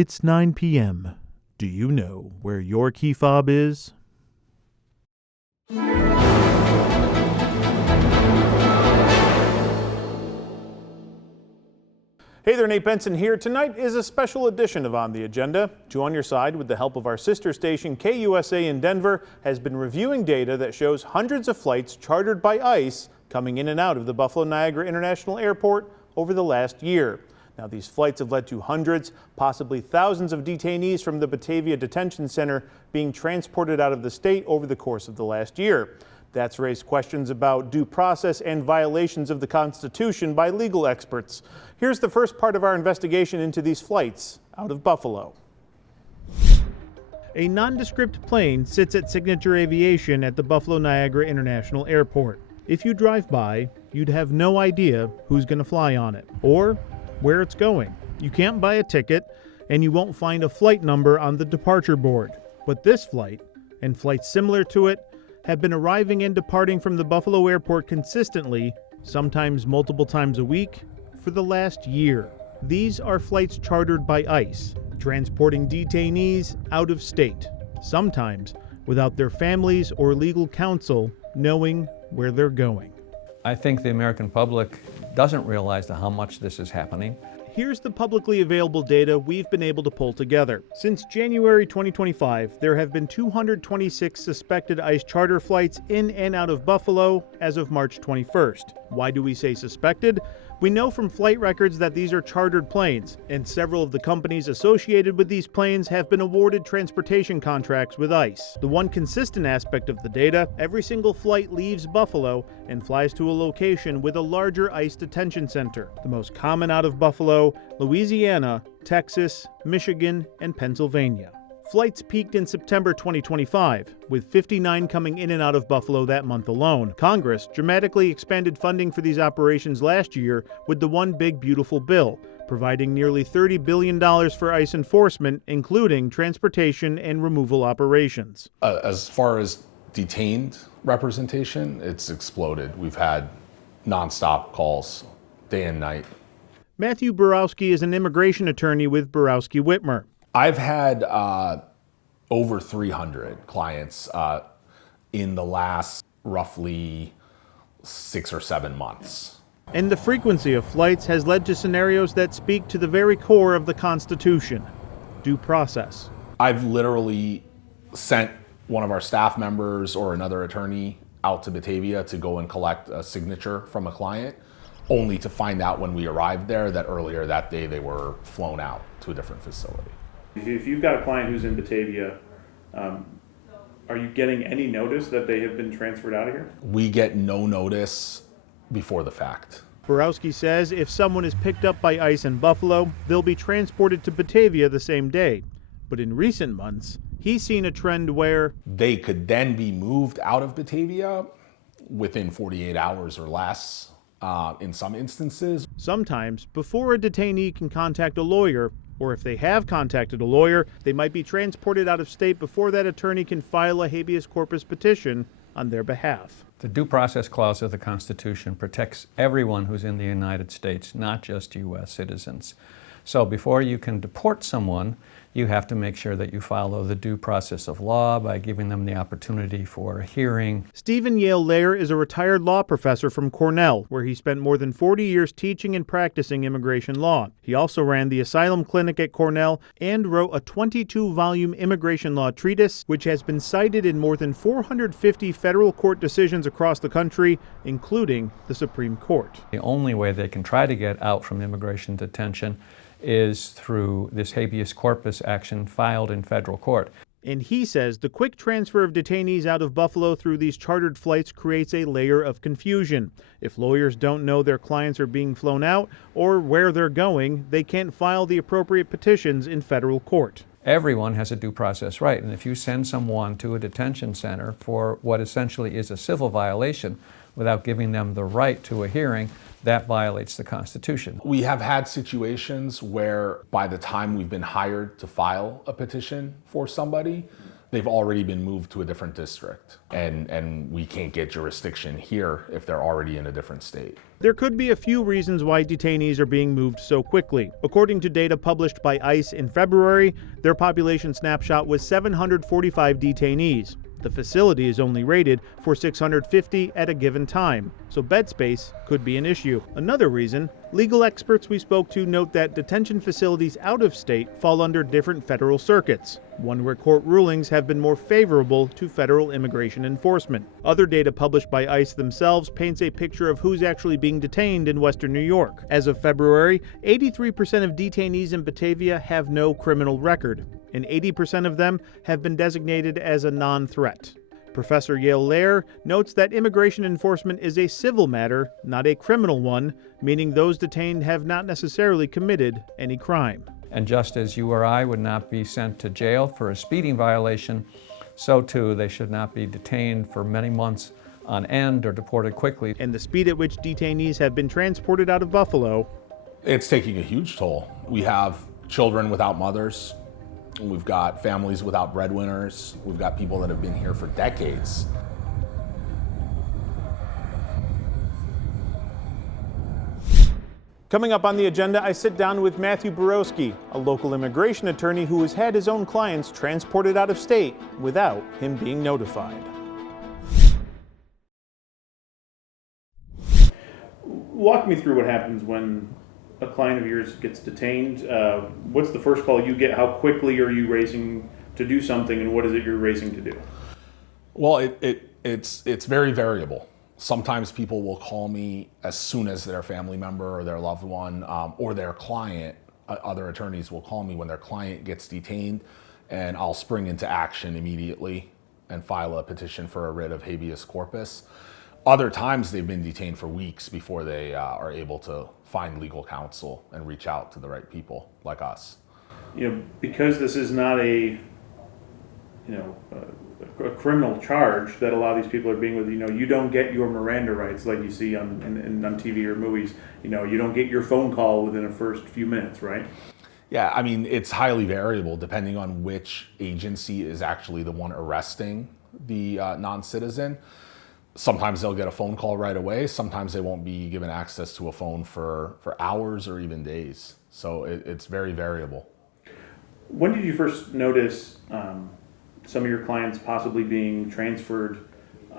It's 9 p.m. Do you know where your key fob is? Hey there, Nate Benson here. Tonight is a special edition of On the Agenda. Joe on your side, with the help of our sister station KUSA in Denver, has been reviewing data that shows hundreds of flights chartered by ICE coming in and out of the Buffalo-Niagara International Airport over the last year. Now, these flights have led to hundreds, possibly thousands of detainees from the Batavia Detention Center being transported out of the state over the course of the last year. That's raised questions about due process and violations of the Constitution by legal experts. Here's the first part of our investigation into these flights out of Buffalo. A nondescript plane sits at Signature Aviation at the Buffalo-Niagara International Airport. If you drive by, you'd have no idea who's going to fly on it or where it's going. You can't buy a ticket, and you won't find a flight number on the departure board. But this flight, and flights similar to it, have been arriving and departing from the Buffalo airport consistently, sometimes multiple times a week, for the last year. These are flights chartered by ICE, transporting detainees out of state, sometimes without their families or legal counsel knowing where they're going. I think the American public doesn't realize how much this is happening. Here's the publicly available data we've been able to pull together. Since January 2025, there have been 226 suspected ICE charter flights in and out of Buffalo as of March 21st. Why do we say suspected? We know from flight records that these are chartered planes, and several of the companies associated with these planes have been awarded transportation contracts with ICE. The one consistent aspect of the data, every single flight leaves Buffalo and flies to a location with a larger ICE detention center. The most common out of Buffalo, Louisiana, Texas, Michigan, and Pennsylvania. Flights peaked in September 2025, with 59 coming in and out of Buffalo that month alone. Congress dramatically expanded funding for these operations last year with the One Big Beautiful Bill, providing nearly $30 billion for ICE enforcement, including transportation and removal operations. As far as detained representation, it's exploded. We've had nonstop calls, day and night. Matthew Borowski is an immigration attorney with Borowski Whitmer. I've had over 300 clients in the last roughly 6 or 7 months. And the frequency of flights has led to scenarios that speak to the very core of the Constitution, due process. I've literally sent one of our staff members or another attorney out to Batavia to go and collect a signature from a client, only to find out when we arrived there that earlier that day they were flown out to a different facility. If you've got a client who's in Batavia, are you getting any notice that they have been transferred out of here? We get no notice before the fact. Borowski says if someone is picked up by ICE in Buffalo, they'll be transported to Batavia the same day. But in recent months, he's seen a trend where they could then be moved out of Batavia within 48 hours or less in some instances. Sometimes before a detainee can contact a lawyer, or if they have contacted a lawyer, they might be transported out of state before that attorney can file a habeas corpus petition on their behalf. The Due Process Clause of the Constitution protects everyone who's in the United States, not just U.S. citizens. So before you can deport someone, you have to make sure that you follow the due process of law by giving them the opportunity for a hearing. Stephen Yale Lair is a retired law professor from Cornell, where he spent more than 40 years teaching and practicing immigration law. He also ran the asylum clinic at Cornell and wrote a 22-volume immigration law treatise, which has been cited in more than 450 federal court decisions across the country, including the Supreme Court. The only way they can try to get out from immigration detention is through this habeas corpus action filed in federal court. And he says the quick transfer of detainees out of Buffalo through these chartered flights creates a layer of confusion. If lawyers don't know their clients are being flown out or where they're going, they can't file the appropriate petitions in federal court. Everyone has a due process right, and if you send someone to a detention center for what essentially is a civil violation without giving them the right to a hearing, that violates the Constitution. We have had situations where by the time we've been hired to file a petition for somebody, they've already been moved to a different district, and we can't get jurisdiction here if they're already in a different state. There could be a few reasons why detainees are being moved so quickly. According to data published by ICE in February, their population snapshot was 745 detainees. The facility is only rated for 650 at a given time, so bed space could be an issue. Another reason, legal experts we spoke to note that detention facilities out of state fall under different federal circuits, one where court rulings have been more favorable to federal immigration enforcement. Other data published by ICE themselves paints a picture of who's actually being detained in Western New York. As of February, 83% of detainees in Batavia have no criminal record, and 80% of them have been designated as a non-threat. Professor Yale Lair notes that immigration enforcement is a civil matter, not a criminal one, meaning those detained have not necessarily committed any crime. And just as you or I would not be sent to jail for a speeding violation, so too they should not be detained for many months on end or deported quickly. And the speed at which detainees have been transported out of Buffalo, it's taking a huge toll. We have children without mothers. We've got families without breadwinners. We've got people that have been here for decades. Coming up on the agenda, I sit down with Matthew Borowski, a local immigration attorney who has had his own clients transported out of state without him being notified. Walk me through what happens when a client of yours gets detained. What's the first call you get? How quickly are you racing to do something, and what is it you're racing to do? Well, it's very variable. Sometimes people will call me as soon as their family member or their loved one or their client, other attorneys will call me when their client gets detained, and I'll spring into action immediately and file a petition for a writ of habeas corpus. Other times they've been detained for weeks before they are able to find legal counsel and reach out to the right people like us. Because this is not a criminal charge that a lot of these people are being with, you don't get your Miranda rights like you see on TV or movies. You don't get your phone call within the first few minutes, right? Yeah, I mean, it's highly variable depending on which agency is actually the one arresting the non-citizen. Sometimes they'll get a phone call right away. Sometimes they won't be given access to a phone for hours or even days. So it's very variable. When did you first notice some of your clients possibly being transferred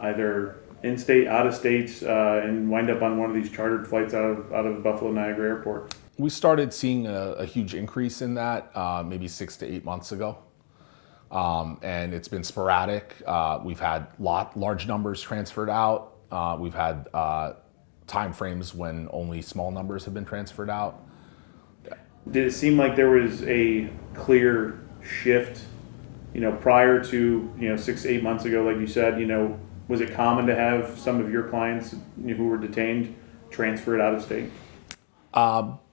either in-state, out-of-state, and wind up on one of these chartered flights out of Buffalo Niagara Airport? We started seeing a huge increase in that maybe 6 to 8 months ago. And it's been sporadic. We've had large numbers transferred out. We've had time frames when only small numbers have been transferred out. Did it seem like there was a clear shift, prior to 6 to 8 months ago, like you said? Was it common to have some of your clients who were detained transferred out of state?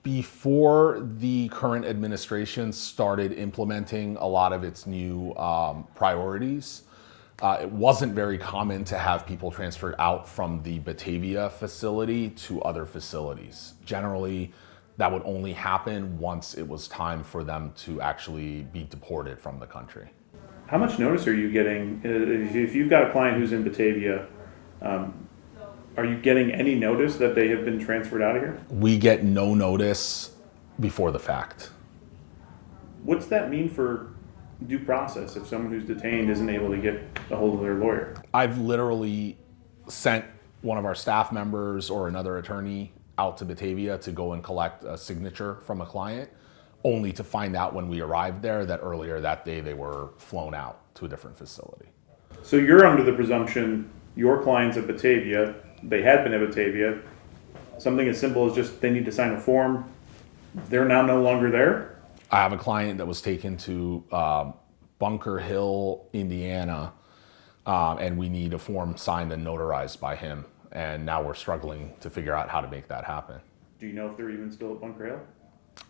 Before the current administration started implementing a lot of its new priorities, it wasn't very common to have people transferred out from the Batavia facility to other facilities. Generally, that would only happen once it was time for them to actually be deported from the country. How much notice are you getting? If you've got a client who's in Batavia, are you getting any notice that they have been transferred out of here? We get no notice before the fact. What's that mean for due process if someone who's detained isn't able to get a hold of their lawyer? I've literally sent one of our staff members or another attorney out to Batavia to go and collect a signature from a client, only to find out when we arrived there that earlier that day they were flown out to a different facility. So you're under the presumption your clients at Batavia, they had been at Batavia, something as simple as just they need to sign a form, they're now no longer there? I have a client that was taken to Bunker Hill, Indiana, and we need a form signed and notarized by him. And now we're struggling to figure out how to make that happen. Do you know if they're even still at Bunker Hill?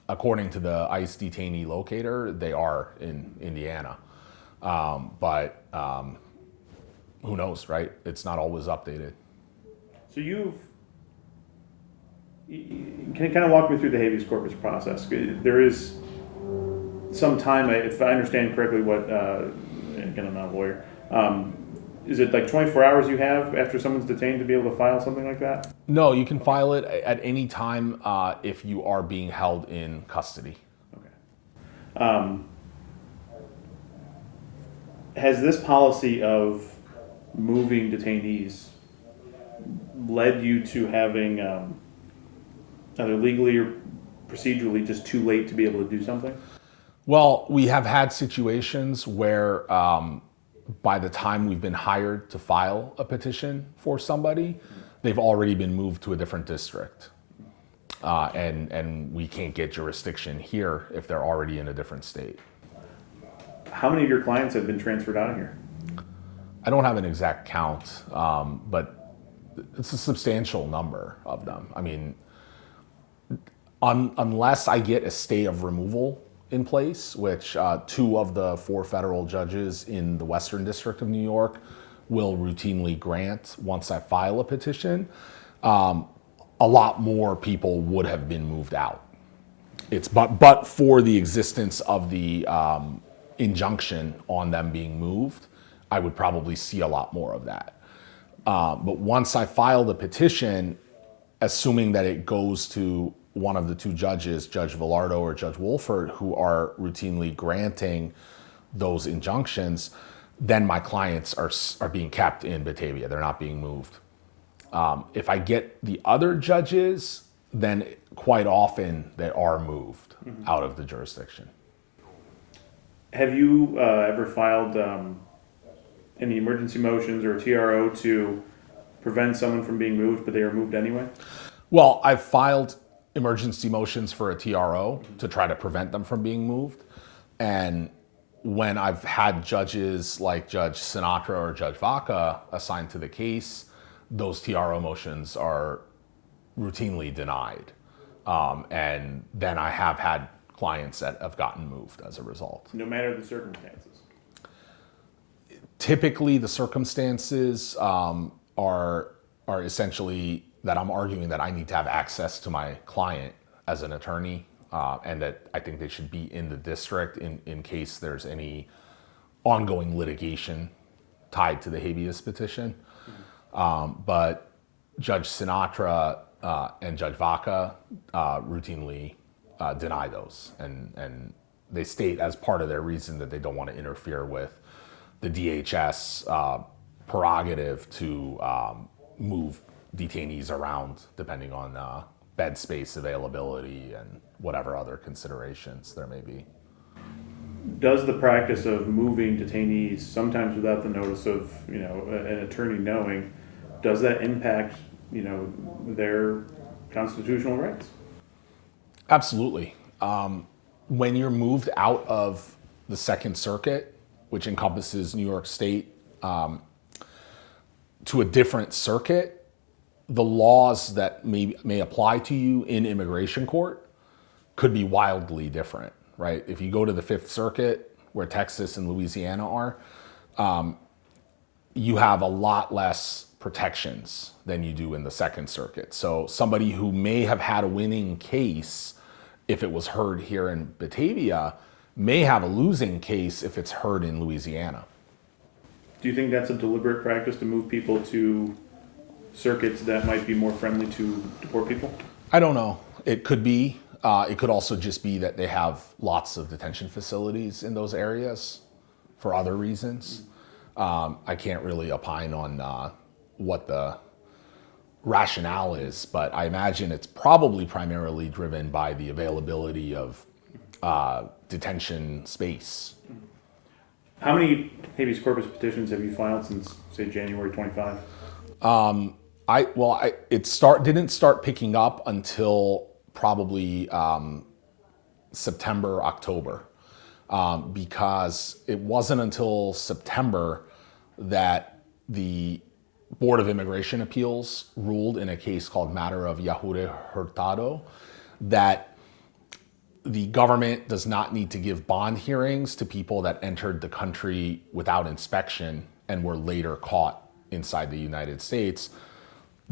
According to the ICE detainee locator, they are in Indiana. But who knows, right? It's not always updated. So you can kind of walk me through the habeas corpus process. There is some time, if I understand correctly, what again, I'm not a lawyer. Is it like 24 hours you have after someone's detained to be able to file something like that? No, you can file it at any time if you are being held in custody. Okay. Has this policy of moving detainees led you to having either legally or procedurally just too late to be able to do something? Well, we have had situations where by the time we've been hired to file a petition for somebody, they've already been moved to a different district. And we can't get jurisdiction here if they're already in a different state. How many of your clients have been transferred out of here? I don't have an exact count, but it's a substantial number of them. I mean, unless I get a stay of removal in place, which 2 of the 4 federal judges in the Western District of New York will routinely grant once I file a petition, a lot more people would have been moved out. But for the existence of the injunction on them being moved, I would probably see a lot more of that. But once I file the petition, assuming that it goes to one of the 2 judges, Judge Villardo or Judge Wolford, who are routinely granting those injunctions, then my clients are being kept in Batavia. They're not being moved. If I get the other judges, then quite often they are moved out of the jurisdiction. Have you ever filed any emergency motions or a TRO to prevent someone from being moved, but they were moved anyway? Well, I've filed emergency motions for a TRO to try to prevent them from being moved. And when I've had judges like Judge Sinatra or Judge Vaca assigned to the case, those TRO motions are routinely denied. And then I have had clients that have gotten moved as a result. No matter the circumstances? Typically, the circumstances are essentially that I'm arguing that I need to have access to my client as an attorney, and that I think they should be in the district in case there's any ongoing litigation tied to the habeas petition. But Judge Sinatra and Judge Vaca routinely deny those, and they state as part of their reason that they don't want to interfere with the DHS prerogative to move detainees around depending on bed space availability and whatever other considerations there may be. Does the practice of moving detainees, sometimes without the notice of an attorney knowing, does that impact their constitutional rights? Absolutely. When you're moved out of the Second Circuit, which encompasses New York State, to a different circuit, the laws that may apply to you in immigration court could be wildly different, right? If you go to the Fifth Circuit, where Texas and Louisiana are, you have a lot less protections than you do in the Second Circuit. So somebody who may have had a winning case if it was heard here in Batavia may have a losing case if it's heard in Louisiana. Do you think that's a deliberate practice to move people to circuits that might be more friendly to deport people? I don't know. It could be. It could also just be that they have lots of detention facilities in those areas for other reasons. I can't really opine on what the rationale is, but I imagine it's probably primarily driven by the availability of detention space. How many habeas corpus petitions have you filed since, say, January 25? It didn't start picking up until probably September, October, because it wasn't until September that the Board of Immigration Appeals ruled in a case called Matter of Yahure Hurtado that the government does not need to give bond hearings to people that entered the country without inspection and were later caught inside the United States,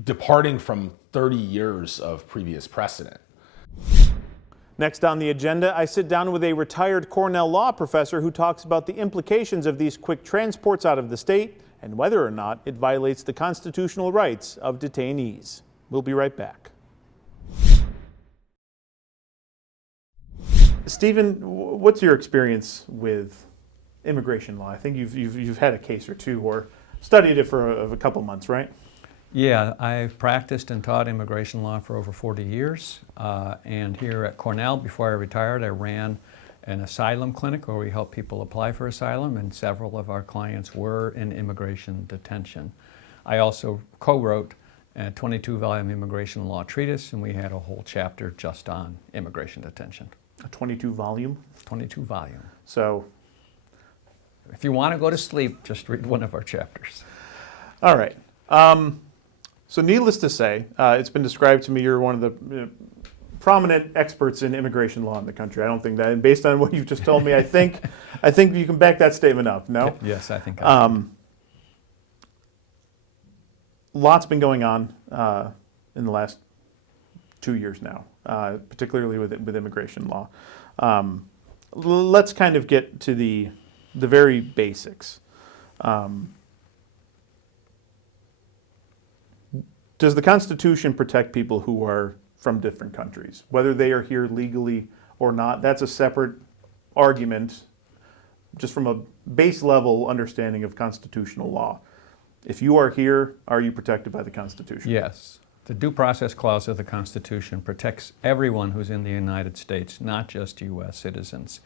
departing from 30 years of previous precedent. Next on the agenda, I sit down with a retired Cornell law professor who talks about the implications of these quick transports out of the state and whether or not it violates the constitutional rights of detainees. We'll be right back. Stephen, what's your experience with immigration law? I think you've had a case or two or studied it for a couple months, right? Yeah, I've practiced and taught immigration law for over 40 years. And here at Cornell, before I retired, I ran an asylum clinic where we help people apply for asylum, and several of our clients were in immigration detention. I also co-wrote a 22-volume immigration law treatise, and we had a whole chapter just on immigration detention. A 22-volume? 22-volume. So, if you want to go to sleep, just read one of our chapters. All right. So needless to say, it's been described to me you're one of the prominent experts in immigration law in the country. I don't think that, and based on what you've just told me, I think you can back that statement up, no? Yes, I think Lots been going on in the last 2 years now, particularly with immigration law. Let's kind of get to the very basics. Does the Constitution protect people who are from different countries, whether they are here legally or not? That's a separate argument, just from a base level understanding of constitutional law. If you are here, are you protected by the Constitution? Yes. The Due Process Clause of the Constitution protects everyone who's in the United States, not just U.S. citizens.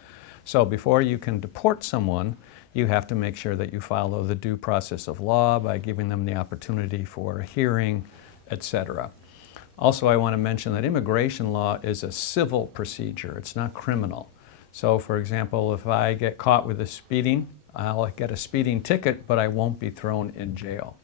So before you can deport someone, you have to make sure that you follow the due process of law by giving them the opportunity for a hearing, etc. Also, I want to mention that immigration law is a civil procedure. It's not criminal. So, for example, if I get caught with a speeding, I'll get a speeding ticket, but I won't be thrown in jail.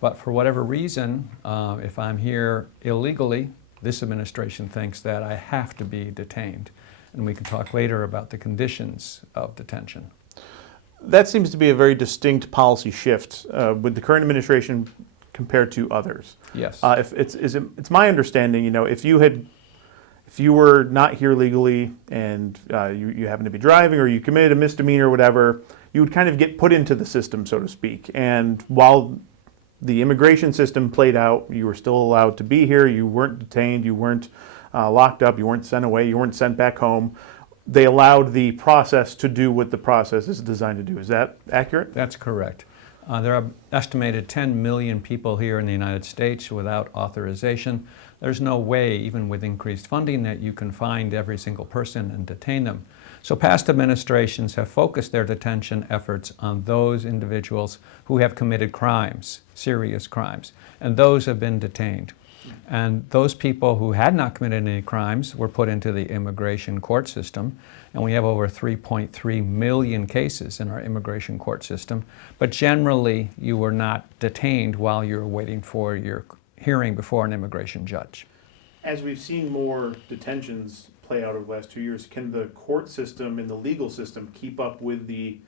But for whatever reason, if I'm here illegally, this administration thinks that I have to be detained. And we can talk later about the conditions of detention. That seems to be a very distinct policy shift with the current administration compared to others. Yes. It's my understanding, if you were not here legally and you happen to be driving or you committed a misdemeanor or whatever, you would kind of get put into the system, so to speak. And while the immigration system played out, you were still allowed to be here, you weren't detained, you weren't locked up, you weren't sent away, you weren't sent back home. They allowed the process to do what the process is designed to do. Is that accurate? That's correct. There are estimated 10 million people here in the United States without authorization. There's no way, even with increased funding, that you can find every single person and detain them. So past administrations have focused their detention efforts on those individuals who have committed crimes, serious crimes, and those have been detained. And those people who had not committed any crimes were put into the immigration court system, and we have over 3.3 million cases in our immigration court system. But generally, you were not detained while you were waiting for your hearing before an immigration judge. As we've seen more detentions play out over the last 2 years, can the court system and the legal system keep up with the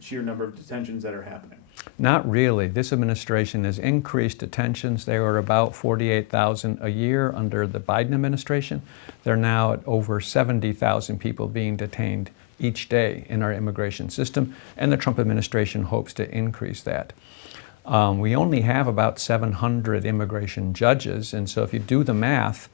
sheer number of detentions that are happening? Not really. This administration has increased detentions. They were about 48,000 a year under the Biden administration. They're now at over 70,000 people being detained each day in our immigration system, and the Trump administration hopes to increase that. We only have about 700 immigration judges, and so if you do the math,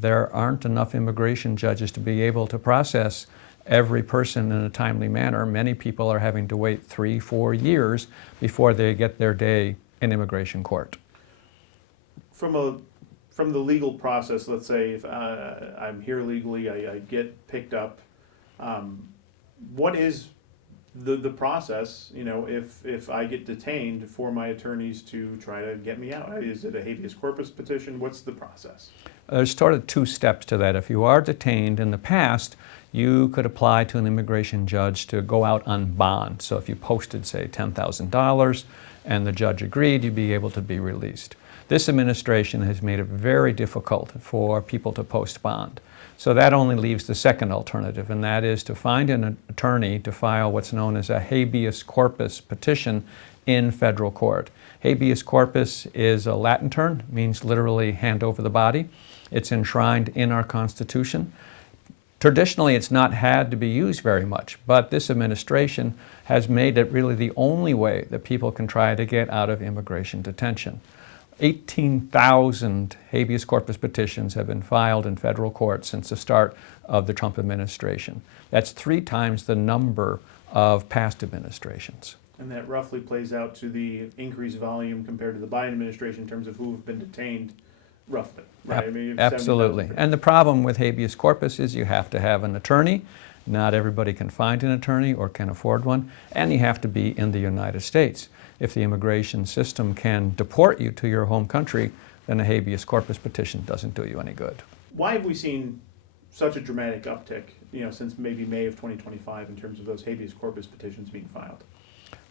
there aren't enough immigration judges to be able to process every person in a timely manner. Many people are having to wait 3-4 years before they get their day in immigration court. From the legal process, let's say if I'm here legally, I get picked up, what is the process, if I get detained, for my attorneys to try to get me out? Is it a habeas corpus petition? What's the process? There's sort of 2 steps to that. If you are detained in the past, you could apply to an immigration judge to go out on bond. So if you posted, say, $10,000 and the judge agreed, you'd be able to be released. This administration has made it very difficult for people to post bond. So that only leaves the second alternative, and that is to find an attorney to file what's known as a habeas corpus petition in federal court. Habeas corpus is a Latin term, means literally hand over the body. It's enshrined in our Constitution. Traditionally, it's not had to be used very much, but this administration has made it really the only way that people can try to get out of immigration detention. 18,000 habeas corpus petitions have been filed in federal court since the start of the Trump administration. That's 3 times the number of past administrations. And that roughly plays out to the increased volume compared to the Biden administration in terms of who have been detained, roughly, right? I mean, Absolutely. And the problem with habeas corpus is you have to have an attorney. Not everybody can find an attorney or can afford one, and you have to be in the United States. If the immigration system can deport you to your home country, then a habeas corpus petition doesn't do you any good. Why have we seen such a dramatic uptick, since maybe May of 2025 in terms of those habeas corpus petitions being filed?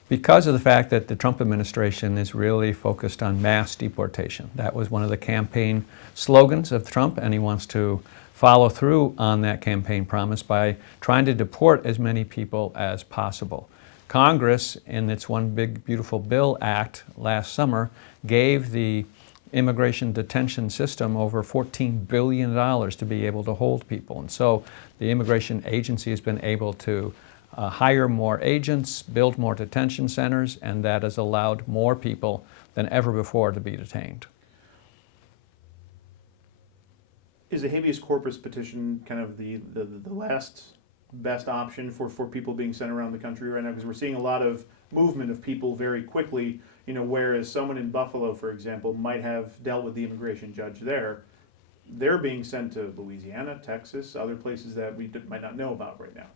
Because of the fact that the Trump administration is really focused on mass deportation. That was one of the campaign slogans of Trump, and he wants to follow through on that campaign promise by trying to deport as many people as possible. Congress, in its One Big Beautiful Bill Act last summer, gave the immigration detention system over $14 billion to be able to hold people. And so the immigration agency has been able to hire more agents, build more detention centers, and that has allowed more people than ever before to be detained. Is a habeas corpus petition kind of the last best option for people being sent around the country right now? Because we're seeing a lot of movement of people very quickly, whereas someone in Buffalo, for example, might have dealt with the immigration judge there. They're being sent to Louisiana, Texas, other places that we might not know about right now.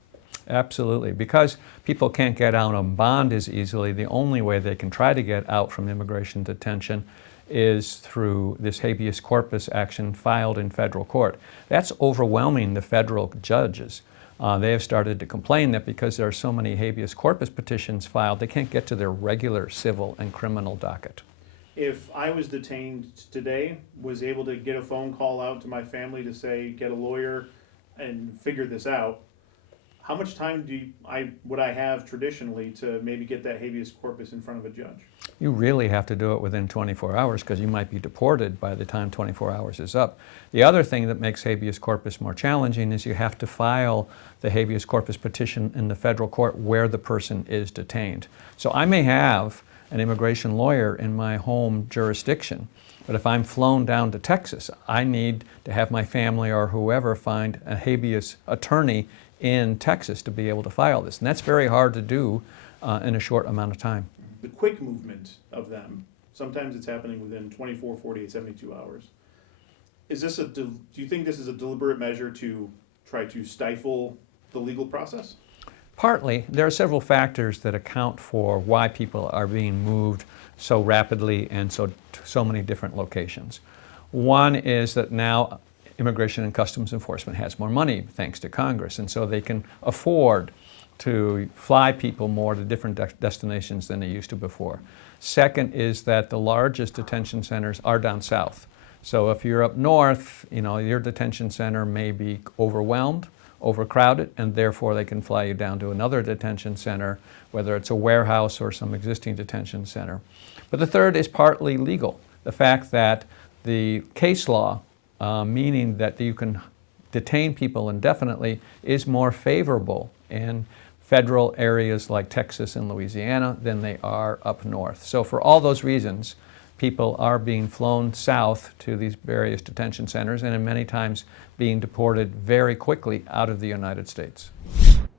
Absolutely. Because people can't get out on bond as easily, the only way they can try to get out from immigration detention is through this habeas corpus action filed in federal court. That's overwhelming the federal judges. They have started to complain that because there are so many habeas corpus petitions filed, they can't get to their regular civil and criminal docket. If I was detained today, was able to get a phone call out to my family to say, get a lawyer and figure this out, how much time would I have traditionally to maybe get that habeas corpus in front of a judge? You really have to do it within 24 hours because you might be deported by the time 24 hours is up. The other thing that makes habeas corpus more challenging is you have to file the habeas corpus petition in the federal court where the person is detained. So I may have an immigration lawyer in my home jurisdiction, but if I'm flown down to Texas, I need to have my family or whoever find a habeas attorney in Texas to be able to file this. And that's very hard to do in a short amount of time. The quick movement of them, sometimes it's happening within 24, 48, 72 hours. Do you think this is a deliberate measure to try to stifle the legal process? Partly. There are several factors that account for why people are being moved so rapidly and so many different locations. One is that now Immigration and Customs Enforcement has more money thanks to Congress, and so they can afford to fly people more to different destinations than they used to before. Second is that the largest detention centers are down south. So if you're up north, your detention center may be overwhelmed, overcrowded, and therefore they can fly you down to another detention center, whether it's a warehouse or some existing detention center. But the third is partly legal. The fact that the case law, meaning that you can detain people indefinitely, is more favorable in federal areas like Texas and Louisiana than they are up north. So for all those reasons, people are being flown south to these various detention centers and in many times being deported very quickly out of the United States.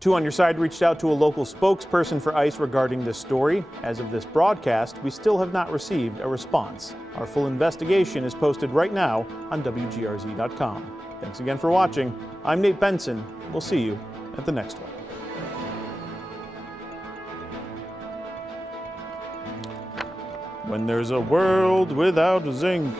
2 on Your Side reached out to a local spokesperson for ICE regarding this story. As of this broadcast, we still have not received a response. Our full investigation is posted right now on WGRZ.com. Thanks again for watching. I'm Nate Benson. We'll see you at the next one. When there's a world without zinc,